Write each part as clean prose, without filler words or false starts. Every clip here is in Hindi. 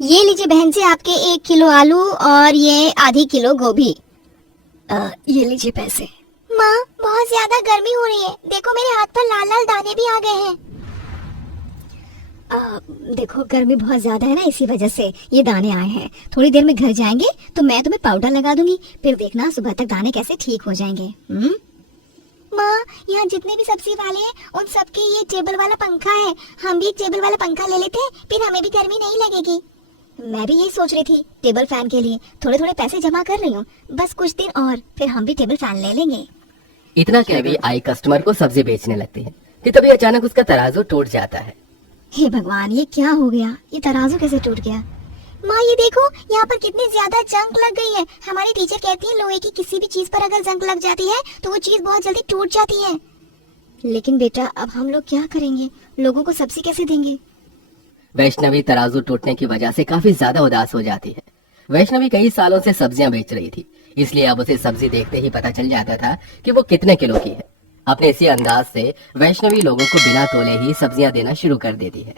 ये लीजिए बहन जी, आपके 1 किलो आलू और ये आधी किलो गोभी। ये लीजिए पैसे। माँ, बहुत ज्यादा गर्मी हो रही है, देखो मेरे हाथ पर लाल लाल दाने भी आ गए हैं। देखो गर्मी बहुत ज्यादा है ना, इसी वजह से ये दाने आए हैं। थोड़ी देर में घर जाएंगे तो मैं तुम्हें पाउडर लगा दूंगी, फिर देखना सुबह तक दाने कैसे ठीक हो जाएंगे। माँ, यहाँ जितने भी सब्जी वाले हैं उन सबके ये टेबल वाला पंखा है, हम भी टेबल वाला पंखा ले लेते हैं, फिर हमें भी गर्मी नहीं लगेगी। मैं भी यही सोच रही थी, टेबल फैन के लिए थोड़े थोड़े पैसे जमा कर रही हूँ, बस कुछ दिन और फिर हम भी टेबल फैन ले लेंगे। इतना कह भी आई कस्टमर को सब्जी बेचने लगती है कि तभी अचानक उसका तराजू टूट जाता है। हे भगवान, ये क्या हो गया? ये तराजू कैसे टूट गया? माँ ये देखो, यहाँ पर कितनी ज्यादा जंग लग गई है। हमारी टीचर कहती है लोहे की किसी भी चीज पर अगर जंग लग जाती है तो वो चीज बहुत जल्दी टूट जाती है। लेकिन बेटा, अब हम लोग क्या करेंगे? लोगों को सब्जी कैसे देंगे? वैष्णवी तराजू टूटने की वजह से काफी ज्यादा उदास हो जाती है। वैष्णवी कई सालों से सब्जियां बेच रही थी, इसलिए अब उसे सब्जी देखते ही पता चल जाता था कि वो कितने किलो की है। अपने इसी अंदाज से वैष्णवी लोगों को बिना तोले ही सब्जियां देना शुरू कर देती है।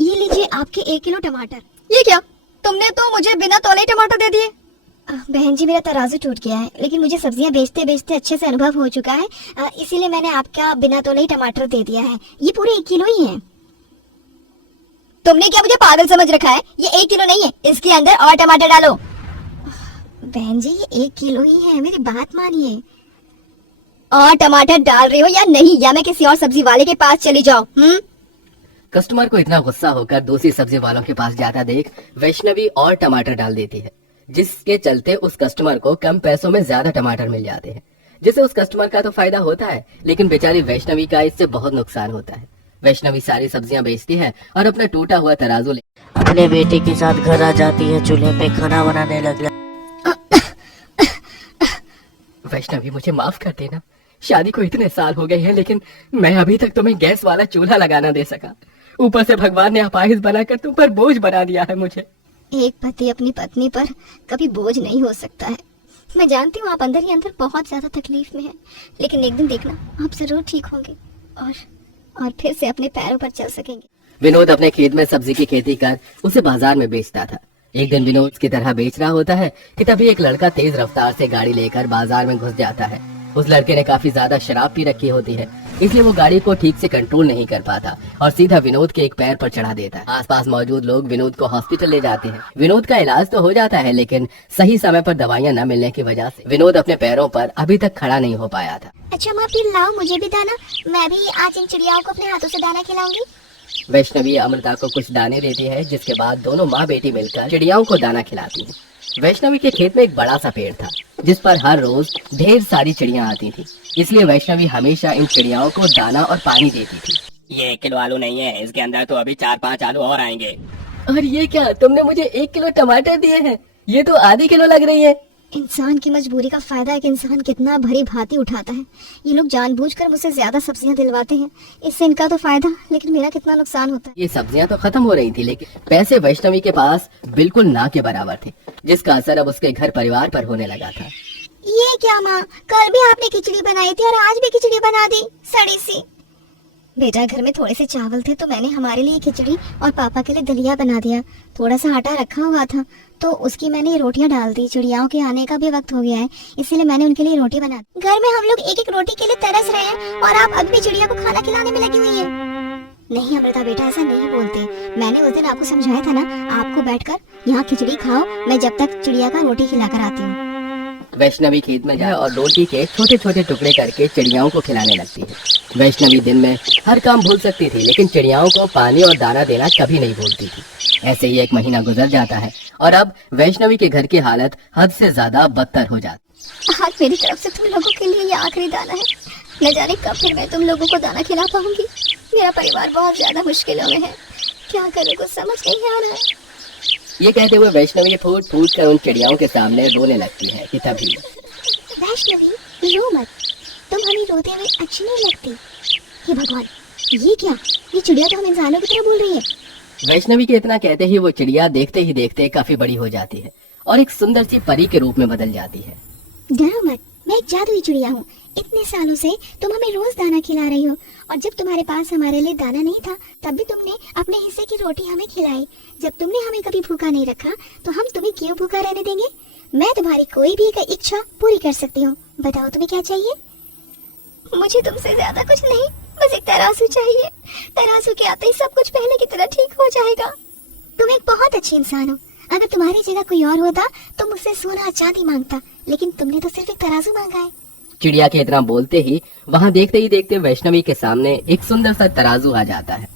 ये लीजिए आपके 1 किलो टमाटर। ये क्या, तुमने तो मुझे बिना तोले टमाटर दे दिए। बहन जी, मेरा तराजू टूट गया है, लेकिन मुझे सब्जियां बेचते बेचते अच्छे से अनुभव हो चुका है, इसीलिए मैंने आपका बिना तोले ही टमाटर दे दिया है। ये पूरे 1 किलो ही है। तुमने क्या मुझे पागल समझ रखा है? ये 1 किलो नहीं है, इसके अंदर और टमाटर डालो। बहन जी, ये 1 किलो ही है, मेरी बात मानिए। और टमाटर डाल रही हो या नहीं, या मैं किसी और सब्जी वाले के पास चली जाऊँ? कस्टमर को इतना गुस्सा होकर दूसरी सब्जी वालों के पास जाता देख वैष्णवी और टमाटर डाल देती है, जिसके चलते उस कस्टमर को कम पैसों में ज्यादा टमाटर मिल जाते हैं, जिससे उस कस्टमर का तो फायदा होता है, लेकिन बेचारी वैष्णवी का इससे बहुत नुकसान होता है। वैष्णवी सारी सब्जियां बेचती है और अपना टूटा हुआ तराजू ले अपने बेटे के साथ घर आ जाती है, चूल्हे पे खाना बनाने लग। वैष्णवी, मुझे माफ कर देना, शादी को इतने साल हो गए हैं, लेकिन मैं अभी तक तुम्हें गैस वाला चूल्हा लगाना दे सका। ऊपर से भगवान ने अपाहिज बनाकर तुम पर बोझ बना दिया है मुझे। एक पति अपनी पत्नी पर कभी बोझ नहीं हो सकता है। मैं जानती हूँ आप अंदर ही अंदर बहुत ज्यादा तकलीफ में हैं, लेकिन एक दिन देखना आप जरूर ठीक होंगे और फिर से अपने पैरों पर चल सकेंगे। विनोद अपने खेत में सब्जी की खेती कर उसे बाजार में बेचता था। एक दिन विनोद की तरह बेच रहा होता है कि तभी एक लड़का तेज रफ्तार से गाड़ी लेकर बाजार में घुस जाता है। उस लड़के ने काफी ज्यादा शराब पी रखी होती है, इसलिए वो गाड़ी को ठीक से कंट्रोल नहीं कर पाता और सीधा विनोद के एक पैर पर चढ़ा देता है। आसपास मौजूद लोग विनोद को हॉस्पिटल ले जाते हैं। विनोद का इलाज तो हो जाता है, लेकिन सही समय पर दवाइयां न मिलने की वजह से विनोद अपने पैरों पर अभी तक खड़ा नहीं हो पाया था। अच्छा माँ, फिर लाओ मुझे भी दाना, मैं भी आज इन चिड़ियाओं को अपने हाथों से दाना खिलाऊंगी। वैष्णवी अमृता को कुछ दाने देती है, जिसके बाद दोनों माँ बेटी मिलकर चिड़ियाओं को दाना खिलाती है। वैष्णवी के खेत में एक बड़ा सा पेड़ था, जिस पर हर रोज ढेर सारी चिड़ियां आती थी, इसलिए वैष्णवी हमेशा इन चिड़ियाओं को दाना और पानी देती थी। ये 1 किलो आलू नहीं है, इसके अंदर तो अभी 4-5 आलू और आएंगे। और ये क्या, तुमने मुझे 1 किलो टमाटर दिए हैं? ये तो आधी किलो लग रही है। इंसान की मजबूरी का फायदा है कि इंसान कितना भरी भांति उठाता है। ये लोग जानबूझकर मुझसे ज्यादा सब्जियां दिलवाते हैं, इससे इनका तो फायदा, लेकिन मेरा कितना नुकसान होता है। ये सब्जियां तो खत्म हो रही थी, लेकिन पैसे वैष्णवी के पास बिल्कुल ना के बराबर थे, जिसका असर अब उसके घर परिवार पर होने लगा था। ये क्या माँ, कल भी आपने खिचड़ी बनाई थी और आज भी खिचड़ी बना दी, सड़ी सी। बेटा, घर में थोड़े से चावल थे तो मैंने हमारे लिए खिचड़ी और पापा के लिए दलिया बना दिया। थोड़ा सा आटा रखा हुआ था तो उसकी मैंने रोटियां डाल दी। चिड़ियाओं के आने का भी वक्त हो गया है, इसीलिए मैंने उनके लिए रोटी बना दी। घर में हम लोग एक एक रोटी के लिए तरस रहे हैं और आप अभी भी चिड़िया को खाना खिलाने में लगी हुई है। नहीं अमृता बेटा, ऐसा नहीं बोलते। मैंने उस दिन आपको समझाया था ना, आपको बैठकर यहाँ खिचड़ी खाओ, मैं जब तक चिड़िया का रोटी खिलाकर आती हूँ। वैष्णवी खेत में जाए और रोटी के छोटे छोटे टुकड़े करके चिड़ियाओं को खिलाने लगती है। वैष्णवी दिन में हर काम भूल सकती थी, लेकिन चिड़ियाओं को पानी और दाना देना कभी नहीं भूलती थी। ऐसे ही 1 महीना गुजर जाता है और अब वैष्णवी के घर की हालत हद से ज्यादा बदतर हो जाती। आज मेरी तरफ से तुम लोगों के लिए ये आखिरी दाना है। न जाने कब फिर मैं तुम लोगों को दाना खिला पाऊंगी। मेरा परिवार बहुत ज्यादा मुश्किलों में है, क्या करूँ कुछ समझ नहीं आ रहा है। ये कहते हुए वैष्णवी फूट फूट कर उन चिड़ियाओं के सामने रोने लगती है कि तभी वैष्णवी रो मत, तुम हमें रोते हुए अच्छी नहीं लगती। हे भगवान, ये क्या, ये चिड़िया तो हम इंसानों की तरह बोल रही है। वैष्णवी के इतना कहते ही वो चिड़िया देखते ही देखते काफी बड़ी हो जाती है और एक सुंदर सी परी के रूप में बदल जाती है। डरो मत, मैं एक जादुई चिड़िया हूँ, इतने सालों से तुम हमें रोज दाना खिला रही हो, और जब तुम्हारे पास हमारे लिए दाना नहीं था तब भी तुमने अपने हिस्से की रोटी हमें खिलाई। जब तुमने हमें कभी भूखा नहीं रखा तो हम तुम्हें क्यों भूखा रहने देंगे? मैं तुम्हारी कोई भी एक इच्छा पूरी कर सकती हूँ। बताओ तुम्हें क्या चाहिए? मुझे तुमसे ज्यादा कुछ नहीं, बस एक तराजू चाहिए। तराजू के आते ही सब कुछ पहले की तरह ठीक हो जाएगा। तुम एक बहुत अच्छे इंसान हो। अगर तुम्हारी जगह कोई और होता तो मुझसे सोना चांदी मांगता, लेकिन तुमने तो सिर्फ एक तराजू मांगा है। चिड़िया के इतना बोलते ही वहाँ देखते ही देखते वैष्णवी के सामने एक सुंदर सा तराजू आ जाता है।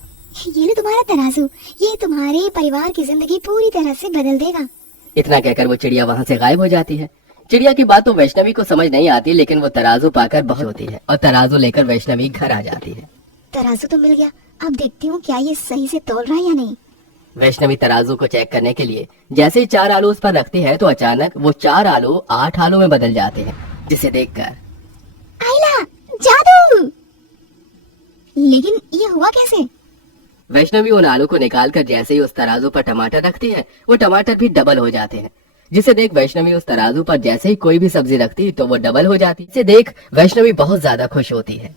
ये लो तुम्हारा तराजू, ये तुम्हारे परिवार की जिंदगी पूरी तरह से बदल देगा। इतना कहकर वो चिड़िया वहाँ से गायब हो जाती है। चिड़िया की बात तो वैष्णवी को समझ नहीं आती, लेकिन वो तराजू पाकर बहुत होती है और तराजू लेकर वैष्णवी घर आ जाती है। तराजू तो मिल गया, अब देखती हूँ क्या ये सही से तोल रहा है या नहीं। वैष्णवी तराजू को चेक करने के लिए जैसे ही 4 आलू उस पर रखती है तो अचानक वो 4 आलू 8 आलू में बदल जाते हैं, जिसे देखकर आइला, जादू! लेकिन ये हुआ कैसे? वैष्णवी उन आलू को निकालकर जैसे ही उस तराजू पर टमाटर रखती है वो टमाटर भी डबल हो जाते हैं, जिसे देख वैष्णवी उस तराजू पर जैसे ही कोई भी सब्जी रखती तो वो डबल हो जाती। इसे देख वैष्णवी बहुत ज्यादा खुश होती है।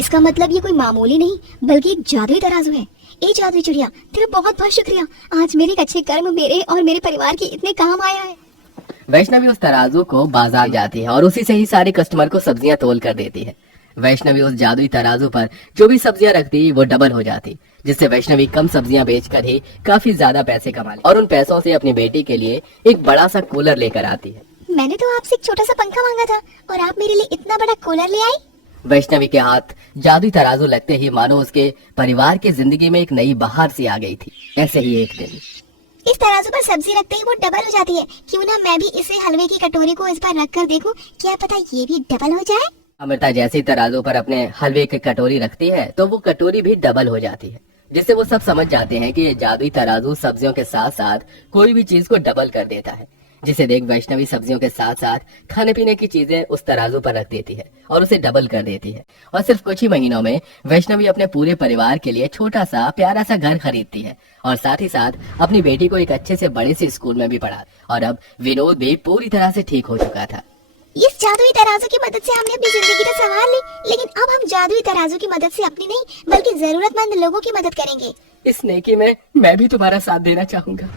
इसका मतलब ये कोई मामूली नहीं बल्कि एक जादुई तराजू है। ए जादुई चिड़िया, तेरा बहुत बहुत शुक्रिया। आज मेरे एक अच्छे कर्म मेरे और मेरे परिवार के इतने काम आया है। वैष्णवी उस तराजू को बाजार जाती है और उसी से ही सारे कस्टमर को सब्जियां तोल कर देती है। वैष्णवी उस जादुई तराजू पर जो भी सब्जियां रखती वो डबल हो जाती, जिससे वैष्णवी कम सब्जियां बेचकर ही काफी ज्यादा पैसे कमा ली और उन पैसों से अपनी बेटी के लिए एक बड़ा सा कूलर लेकर आती है। मैंने तो आपसे एक छोटा सा पंखा मांगा था और आप मेरे लिए इतना बड़ा कूलर ले आई। वैष्णवी के हाथ जादुई तराजू लगते ही मानो उसके परिवार की जिंदगी में एक नई बहार सी आ गई थी। ऐसे ही एक दिन इस तराजू पर सब्जी रखते ही वो डबल हो जाती है। क्यों ना मैं भी इसे हलवे की कटोरी को इस पर रख कर देखूं, क्या पता ये भी डबल हो जाए। अमृता जैसे ही तराजू पर अपने हलवे की कटोरी रखती है तो वो कटोरी भी डबल हो जाती है, जिससे वो सब समझ जाते हैं कि ये जादुई तराजू सब्जियों के साथ साथ कोई भी चीज को डबल कर देता है। जिसे देख वैष्णवी सब्जियों के साथ साथ खाने पीने की चीजें उस तराजू पर रख देती है और उसे डबल कर देती है। और सिर्फ कुछ ही महीनों में वैष्णवी अपने पूरे परिवार के लिए छोटा सा प्यारा सा घर खरीदती है और साथ ही साथ अपनी बेटी को एक अच्छे से बड़े से स्कूल में भी पढ़ा। और अब विनोद भी पूरी तरह से ठीक हो चुका था। इस जादुई तराजू की मदद से हमने अपनी जिंदगी तो संवार ली, लेकिन अब हम जादुई तराजू की मदद से अपनी नहीं बल्कि जरूरतमंद लोगों की मदद करेंगे। इस नेकी में मैं भी तुम्हारा साथ देना चाहूंगा।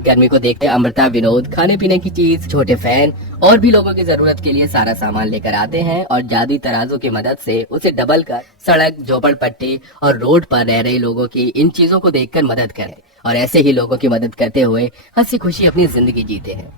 गर्मी को देखते अमृता विनोद खाने पीने की चीज, छोटे फैन और भी लोगों की जरूरत के लिए सारा सामान लेकर आते हैं और जादुई तराजू की मदद से उसे डबल कर सड़क, झोपड़पट्टी और रोड पर रह रहे लोगों की इन चीजों को देखकर मदद करें और ऐसे ही लोगों की मदद करते हुए हंसी खुशी अपनी जिंदगी जीते हैं।